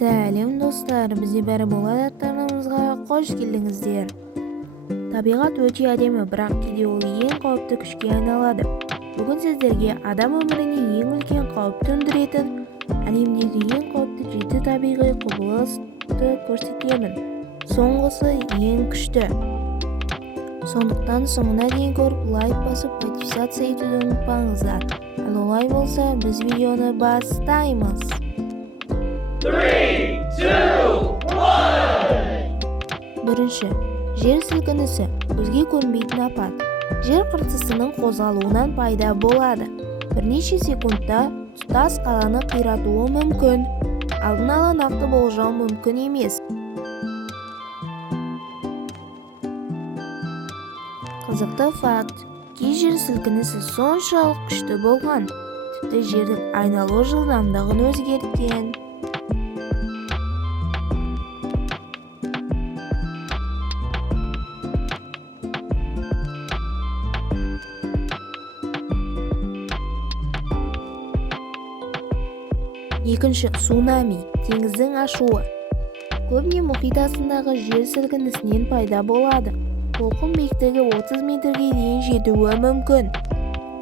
Сәлем достар, бізде бәрі болады аттарымызға қош келдіңіздер. Табиғат өте әдемі, бірақ кейде ол ең қауіпті күшке айналады. Бүгін сіздерге адам өміріне ең үлкен қауіп төндіретін әлемдегі ең қауіпті 7 табиғи құбылысты көрсетемін. Соңғысы ең күшті. Сондықтан соңына дейін көріп, лайк басып, подписаться етуді ұмытпаңыздар. Ал олай болса, біз видеоны бастаймыз. 3, 2, 1. Бірінші, жер сілкінісі көзге көрінбейтін апат. Жер қыртысының қозғалуынан пайда болады. Бірнеше секундта тұтас қаланы қиратуы мүмкін. Алдын ала нақты болжау мүмкін емес. Қызықты факт: кей жер сілкінісі соншалық күшті болған, тіпті жердің айналу жылдамдығын өзгерткен. Екінші, цунами, теңіздің ашуы. Көбіне мұхит астындағы жер сілкінісінен пайда болады. Толқын биіктігі 30 метрге дейін жетуі мүмкін.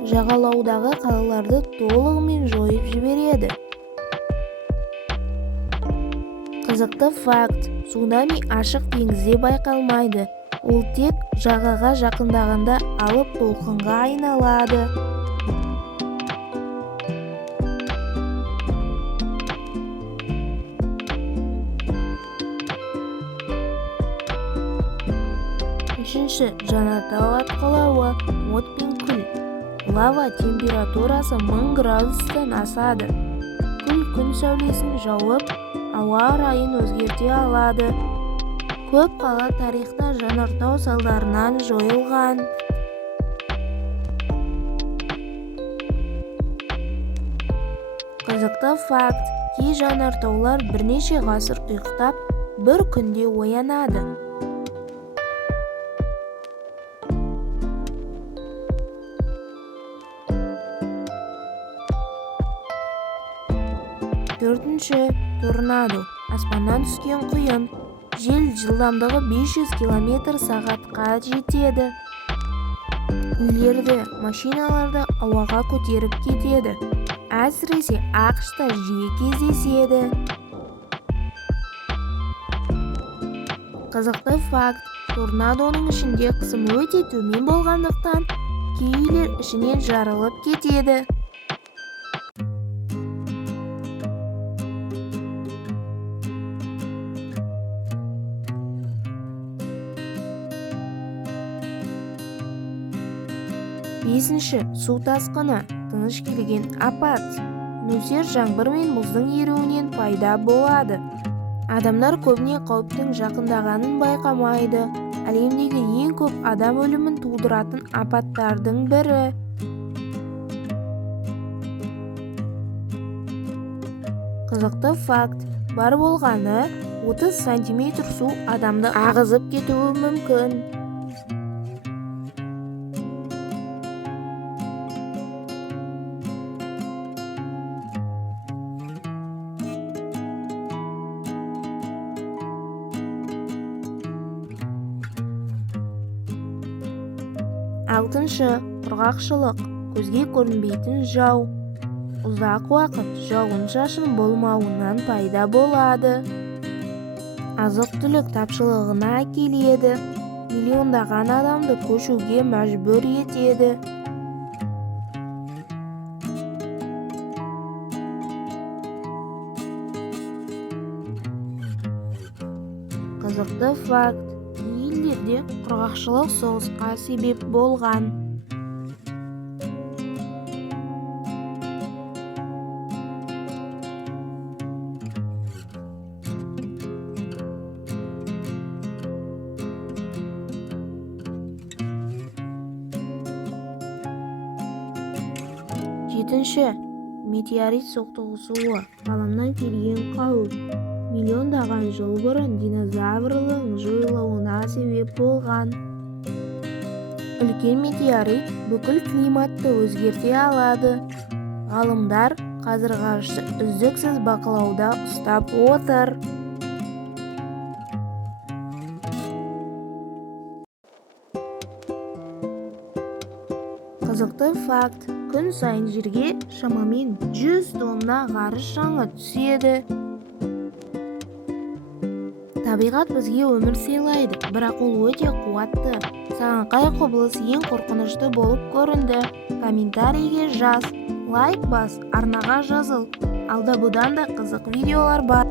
Жағалаудағы қалаларды толығымен жойып жібереді. Қызықты факт: цунами ашық теңізде байқалмайды. Ол тек жағаға жақындағанда алып толқынға айналады. Үшінші, жанартау атқылауы, от пен күл. Лава температурасы 1000 градустан асады. Күл күн сәулесін жауып, ауа райын өзгерте алады. Көп қала тарихта жанартау салдарынан жойылған. Қызықты факт: кей жанартаулар бірнеше ғасыр ұйықтап, бір күнде оянады. Төртінші, торнадо, аспаннан түскен құйын. Жел жылдамдығы 500 км/сағатқа жетеді. Үйлерді, машиналарды ауаға көтеріп кетеді. Әсіресе ақш-та жиі кездеседі. Қызықты факт: торнадоның ішінде қысым өте төмен болғандықтан, кей үйлер ішінен жарылып кетеді. Бесінші, су тасқыны, тыныш келген апат. Нөсер жаңбыр мен мұздың еруінен пайда болады. Адамдар көбіне қауіптің жақындағанын байқамайды. Әлемдегі ең көп адам өлімін тудыратын апаттардың бірі. Қызықты факт: бар болғаны 30 см су адамды ағызып кетуі мүмкін. Алтыншы, құрғақшылық, көзге көрінбейтін жау. Ұзақ уақыт жауын-шашын болмауынан пайда болады. Азық-түлік тапшылығына әкеледі. Миллиондаған адамды көшуге мәжбүр етеді. Қызықты факт: кей елдерде құрғақшылық соғысқа себеп болған. Жетінші, метеорит соқтығысуы, ғаламнан келген қауіп. Миллиондаған жыл бұрын динозаврлың жойылуына себеп болған. Үлкен метеорит бүкіл климатты өзгерте алады. Ғалымдар қазір ғарышты үздіксіз бақылауда ұстап отыр. Қызықты факт: күн сайын жерге шамамен 100 тонна ғарыш шаңы түседі. Табиғат бізге өмір сыйлайды, бірақ ол өте қуатты. Саған қай құбылыс ең қорқынышты болып көрінді? Комментарийге жаз, лайк бас, арнаға жазыл. Алда бұдан да қызық видеолар бар.